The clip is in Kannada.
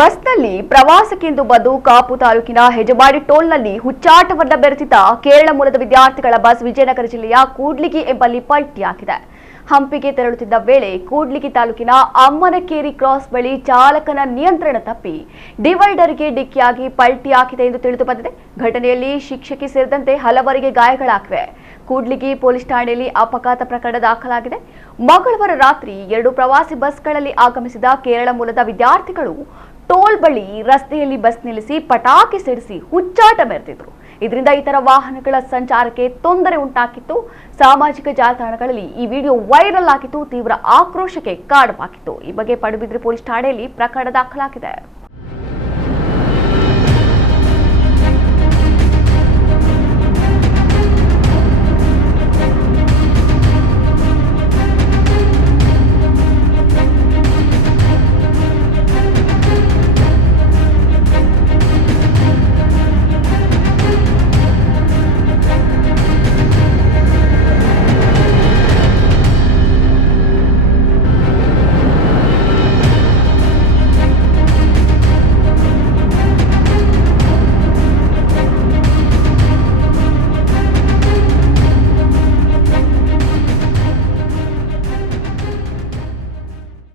ಬಸ್ನಲ್ಲಿ ಪ್ರವಾಸಕ್ಕೆಂದು ಬಂದು ಕಾಪು ತಾಲೂಕಿನ ಹೆಜಮಾಡಿ ಟೋಲ್ನಲ್ಲಿ ಹುಚ್ಚಾಟವನ್ನ ಬೆರೆಸಿದ ಕೇರಳ ಮೂಲದ ವಿದ್ಯಾರ್ಥಿಗಳ ಬಸ್ ವಿಜಯನಗರ ಜಿಲ್ಲೆಯ ಕೂಡ್ಲಿಗಿ ಎಂಬಲ್ಲಿ ಪಲ್ಟಿಯಾಗಿದೆ. ಹಂಪಿಗೆ ತೆರಳುತ್ತಿದ್ದ ವೇಳೆ ಕೂಡ್ಲಿಗಿ ತಾಲೂಕಿನ ಅಮ್ಮನಕೇರಿ ಕ್ರಾಸ್ ಬಳಿ ಚಾಲಕನ ನಿಯಂತ್ರಣ ತಪ್ಪಿ ಡಿವೈಡರ್ಗೆ ಡಿಕ್ಕಿಯಾಗಿ ಪಲ್ಟಿಯಾಗಿದೆ ಎಂದು ತಿಳಿದು ಬಂದಿದೆ. ಘಟನೆಯಲ್ಲಿ ಶಿಕ್ಷಕಿ ಸೇರಿದಂತೆ ಹಲವರಿಗೆ ಗಾಯಗಳಾಗಿವೆ. ಕೂಡ್ಲಿಗಿ ಪೊಲೀಸ್ ಠಾಣೆಯಲ್ಲಿ ಅಪಘಾತ ಪ್ರಕರಣ ದಾಖಲಾಗಿದೆ. ಮಂಗಳವಾರ ರಾತ್ರಿ 2 ಪ್ರವಾಸಿ ಬಸ್ಗಳಲ್ಲಿ ಆಗಮಿಸಿದ ಕೇರಳ ಮೂಲದ ವಿದ್ಯಾರ್ಥಿಗಳು ಟೋಲ್ ಬಳಿ ರಸ್ತೆಯಲ್ಲಿ ಬಸ್ ನಿಲ್ಲಿಸಿ ಪಟಾಕಿ ಸಿಡಿಸಿ ಹುಚ್ಚಾಟ ಮೆರೆದಿದ್ರು. ಇದರಿಂದ ಇತರ ವಾಹನಗಳ ಸಂಚಾರಕ್ಕೆ ತೊಂದರೆ ಉಂಟಾಗಿತ್ತು. ಸಾಮಾಜಿಕ ಜಾಲತಾಣಗಳಲ್ಲಿ ಈ ವಿಡಿಯೋ ವೈರಲ್ ಆಗಿತ್ತು, ತೀವ್ರ ಆಕ್ರೋಶಕ್ಕೆ ಕಾರಣವಾಗಿತ್ತು. ಈ ಬಗ್ಗೆ ಪಡುಬಿದ್ರಿ ಪೊಲೀಸ್ ಠಾಣೆಯಲ್ಲಿ ಪ್ರಕರಣ ದಾಖಲಾಗಿದೆ.